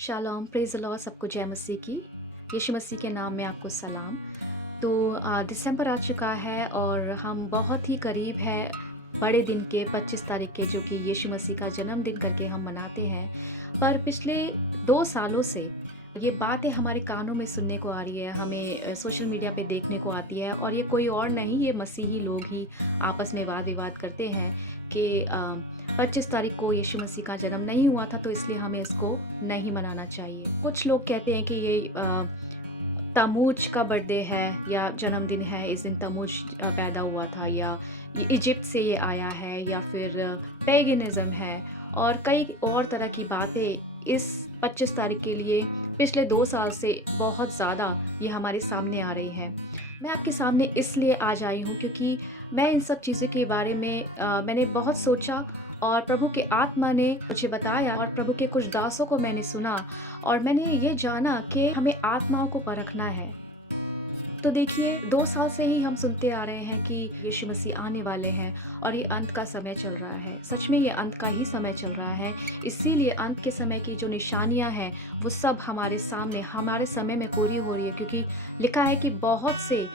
Shalom, praise the Lord, सबको जय मसीह की। यीशु मसीह के नाम में आपको सलाम। तो दिसंबर आ चुका है और हम बहुत ही करीब है बड़े दिन के 25 तारीख के, जो कि यीशु मसीह का जन्मदिन करके हम मनाते हैं। पर पिछले 2 सालों से ये बातें हमारे कानों में सुनने को आ रही है, हमें सोशल मीडिया पे देखने को आती है, और ये कोई और नहीं, ये मसीही लोग ही आपस में वाद-विवाद करते हैं कि 25 तारीख को यीशु मसीह का जन्म नहीं हुआ था, तो इसलिए हमें इसको नहीं मनाना चाहिए। कुछ लोग कहते हैं कि ये तम्मूज का बर्थडे है या जन्मदिन है, इस दिन तम्मूज पैदा हुआ था, या ये इजिप्ट से ये आया है, या फिर पेगनिज़्म है, और कई और तरह की बातें इस 25 तारीख के लिए पिछले 2 साल से बहुत ज़्यादा ये हमारे सामने आ रही हैं। मैं आपके सामने इसलिए आज आई हूँ क्योंकि मैं इन सब चीज़ों के बारे में मैंने बहुत सोचा, और प्रभु के आत्मा ने मुझे बताया, और प्रभु के कुछ दासों को मैंने सुना, और मैंने ये जाना कि हमें आत्माओं को परखना है। तो देखिए, 2 साल से ही हम सुनते आ रहे हैं कि यीशु मसीह आने वाले हैं और ये अंत का समय चल रहा है। सच में ये अंत का ही समय चल रहा है। इसीलिए अंत के समय की जो निशानियां हैं वो सब हमारे सामने, हमारे समय में पूरी हो रही है, क्योंकि लिखा है कि बहुत से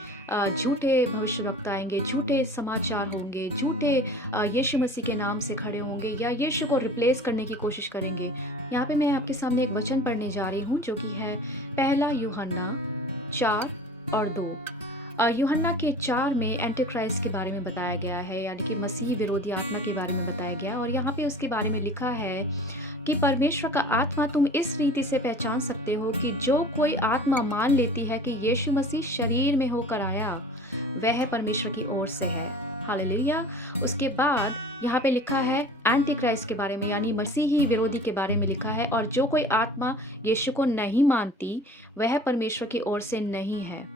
झूठे भविष्यवक्ता आएंगे, झूठे समाचार होंगे, झूठे यीशु मसीह के नाम से खड़े होंगे, या यीशु को रिप्लेस करने की कोशिश करेंगे। यहाँ पे मैं आपके सामने एक वचन पढ़ने जा रही हूँ, जो कि है पहला यूहन्ना 4 और 2। यूहन्ना के 4 में एंटीक्राइस्ट के बारे में बताया गया है, यानी कि मसीह विरोधी आत्मा के बारे में बताया गया है, और यहाँ पे उसके बारे में लिखा है कि परमेश्वर का आत्मा तुम इस रीति से पहचान सकते हो कि जो कोई आत्मा मान लेती है कि यीशु मसीह शरीर में होकर आया, वह परमेश्वर की ओर से है। हालेलुया। उसके बाद यहाँ पे लिखा है एंटी क्राइस्ट के बारे में, यानी मसीही विरोधी के बारे में लिखा है, और जो कोई आत्मा यीशु को नहीं मानती, वह परमेश्वर की ओर से नहीं है।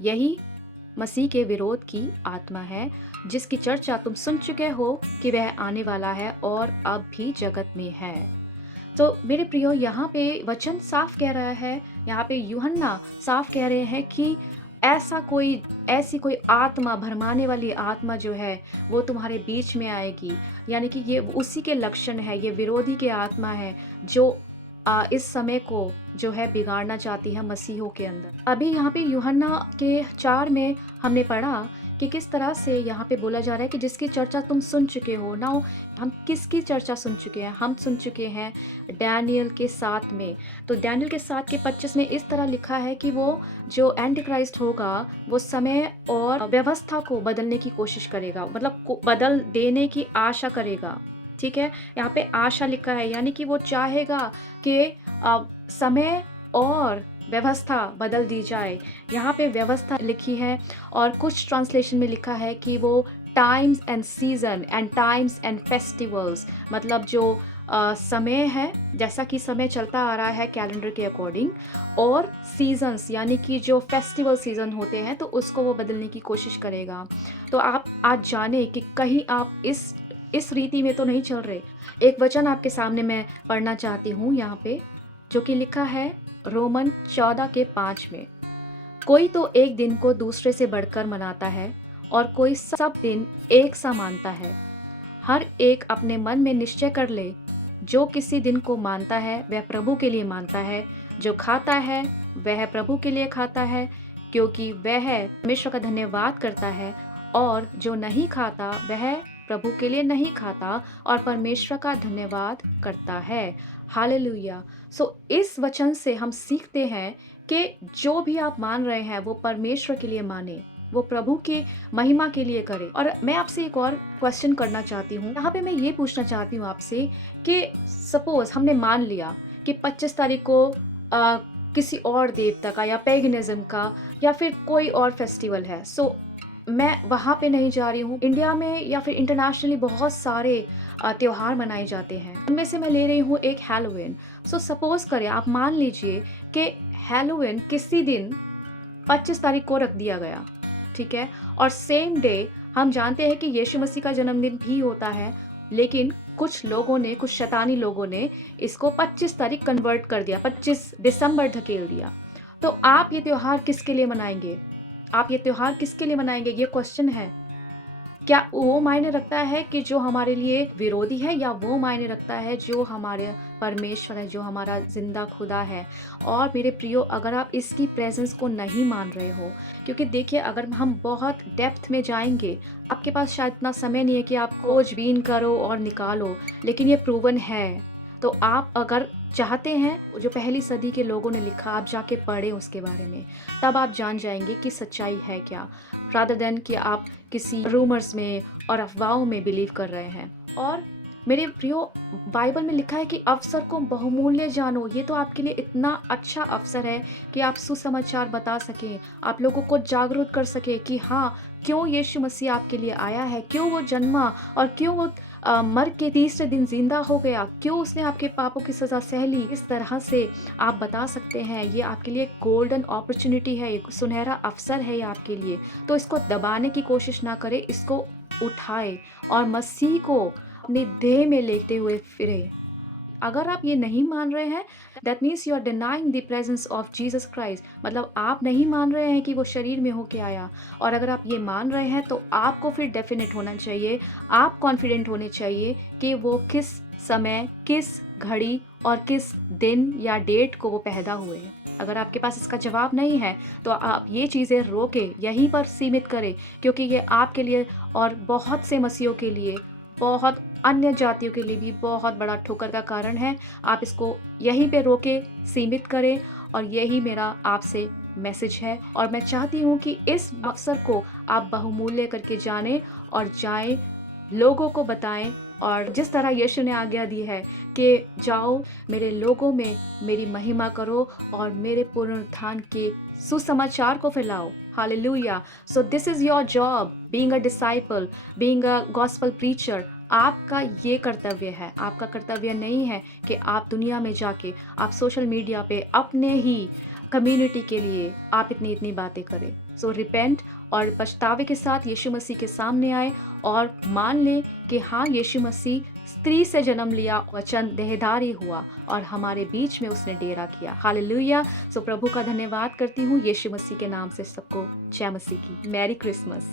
यही मसीह के विरोध की आत्मा है, जिसकी चर्चा तुम सुन चुके हो कि वह आने वाला है और अब भी जगत में है। तो मेरे प्रियो, यहाँ पे वचन साफ कह रहा है, यहाँ पे यूहन्ना साफ कह रहे हैं कि ऐसी कोई आत्मा, भरमाने वाली आत्मा जो है वो तुम्हारे बीच में आएगी, यानी कि ये उसी के लक्षण है, ये विरोधी के आत्मा है जो इस समय को जो है बिगाड़ना चाहती है मसीहों के अंदर। अभी यहाँ पे यूहन्ना के 4 में हमने पढ़ा कि किस तरह से यहाँ पे बोला जा रहा है कि जिसकी चर्चा तुम सुन चुके हो। नाउ हम किसकी चर्चा सुन चुके हैं? हम सुन चुके हैं डैनियल के 7 में। तो डैनियल के 7 के 25 में इस तरह लिखा है कि वो जो एंटी क्राइस्ट होगा वो समय और व्यवस्था को बदलने की कोशिश करेगा, मतलब बदल देने की आशा करेगा। ठीक है, यहाँ पे आशा लिखा है, यानी कि वो चाहेगा कि समय और व्यवस्था बदल दी जाए। यहाँ पे व्यवस्था लिखी है, और कुछ ट्रांसलेशन में लिखा है कि वो times and season and times and festivals, मतलब जो समय है, जैसा कि समय चलता आ रहा है कैलेंडर के अकॉर्डिंग, और सीजन्स यानी कि जो फेस्टिवल सीजन होते हैं, तो उसको वो बदलने की कोशिश करेगा। तो आप आज जाने कि कहीं आप इस रीति में तो नहीं चल रहे। एक वचन आपके सामने मैं पढ़ना चाहती हूँ यहाँ पे, जो कि लिखा है रोमन 14 के 5 में। कोई तो एक दिन को दूसरे से बढ़कर मनाता है, और कोई सब दिन एक सा मानता है। हर एक अपने मन में निश्चय कर ले, जो किसी दिन को मानता है वह प्रभु के लिए मानता है, जो खाता है वह प्रभु के लिए खाता है, क्योंकि वह परमेश्वर का धन्यवाद करता है, और जो नहीं खाता वह प्रभु के लिए नहीं खाता और परमेश्वर का धन्यवाद करता है। हालेलुया। सो इस वचन से हम सीखते हैं कि जो भी आप मान रहे हैं वो परमेश्वर के लिए माने, वो प्रभु की महिमा के लिए करे। और मैं आपसे एक और क्वेश्चन करना चाहती हूँ, यहाँ पे मैं ये पूछना चाहती हूँ आपसे कि सपोज हमने मान लिया कि 25 तारीख को किसी और देवता का या पेगनिज्म का या फिर कोई और फेस्टिवल है। सो मैं वहाँ पे नहीं जा रही हूँ। इंडिया में या फिर इंटरनेशनली बहुत सारे त्योहार मनाए जाते हैं, उनमें से मैं ले रही हूँ एक हैलोवीन। सो सपोज करें, आप मान लीजिए कि हैलोवीन किसी दिन 25 तारीख को रख दिया गया, ठीक है, और सेम डे हम जानते हैं कि यीशु मसीह का जन्मदिन भी होता है, लेकिन कुछ लोगों ने, कुछ शैतानी लोगों ने इसको 25 तारीख कन्वर्ट कर दिया, 25 दिसंबर धकेल दिया। तो आप ये त्योहार किसके लिए मनाएंगे? आप ये त्योहार किसके लिए मनाएंगे? ये क्वेश्चन है। क्या वो मायने रखता है कि जो हमारे लिए विरोधी है, या वो मायने रखता है जो हमारे परमेश्वर है, जो हमारा ज़िंदा खुदा है? और मेरे प्रियो, अगर आप इसकी प्रेज़ेंस को नहीं मान रहे हो, क्योंकि देखिए अगर हम बहुत डेप्थ में जाएँगे, आपके पास शायद इतना समय नहीं है कि आप खोज-बीन करो और निकालो, लेकिन ये प्रूवन है। तो आप अगर चाहते हैं, जो पहली सदी के लोगों ने लिखा, आप जाके पढ़ें उसके बारे में, तब आप जान जाएँगे कि सच्चाई है क्या, रादर देन कि आप किसी रूमर्स में और अफ़वाहों में बिलीव कर रहे हैं। और मेरे प्रियो, बाइबल में लिखा है कि अवसर को बहुमूल्य जानो। ये तो आपके लिए इतना अच्छा अवसर है कि आप सुसमाचार बता सकें, आप लोगों को जागरूक कर सकें कि हाँ, क्यों यीशु मसीह आपके लिए आया है, क्यों वो जन्मा और क्यों वो मर के तीसरे दिन ज़िंदा हो गया, क्यों उसने आपके पापों की सज़ा सह ली। इस तरह से आप बता सकते हैं। ये आपके लिए गोल्डन अपॉर्च्युनिटी है, एक सुनहरा अवसर है ये आपके लिए। तो इसको दबाने की कोशिश ना करें, इसको उठाएँ और मसीह को अपने देह में लेते हुए फिरें। अगर आप ये नहीं मान रहे हैं, that means you are denying the presence of Jesus Christ. मतलब आप नहीं मान रहे हैं कि वो शरीर में होके आया। और अगर आप ये मान रहे हैं, तो आपको फिर डेफिनेट होना चाहिए, आप कॉन्फिडेंट होने चाहिए कि वो किस समय, किस घड़ी और किस दिन या डेट को वो पैदा हुए। अगर आपके पास इसका जवाब नहीं है, तो आप ये चीज़ें रोकें, यहीं पर सीमित करें, क्योंकि ये आपके लिए और बहुत से मसीहों के लिए, बहुत अन्य जातियों के लिए भी बहुत बड़ा ठोकर का कारण है। आप इसको यहीं पे रोके, सीमित करें, और यही मेरा आपसे मैसेज है। और मैं चाहती हूँ कि इस अवसर को आप बहुमूल्य करके जानें और जाएँ, लोगों को बताएँ, और जिस तरह यीशु ने आज्ञा दी है कि जाओ, मेरे लोगों में मेरी महिमा करो और मेरे पुनरुत्थान के सुसमाचार को फैलाओ। Hallelujah! So this is your job, being a disciple, being a gospel preacher. आपका ये कर्तव्य है। आपका कर्तव्य नहीं है कि आप दुनिया में जाके आप सोशल मीडिया पे अपने ही कम्युनिटी के लिए आप इतनी बातें करें। सो रिपेंट और पछतावे के साथ यीशु मसीह के सामने आए और मान लें कि हाँ, यीशु मसीह स्त्री से जन्म लिया, वचन देहधारी हुआ और हमारे बीच में उसने डेरा किया। हालेलुया! सो प्रभु का धन्यवाद करती हूँ। यीशु मसीह के नाम से सबको जय मसीह की। Merry Christmas.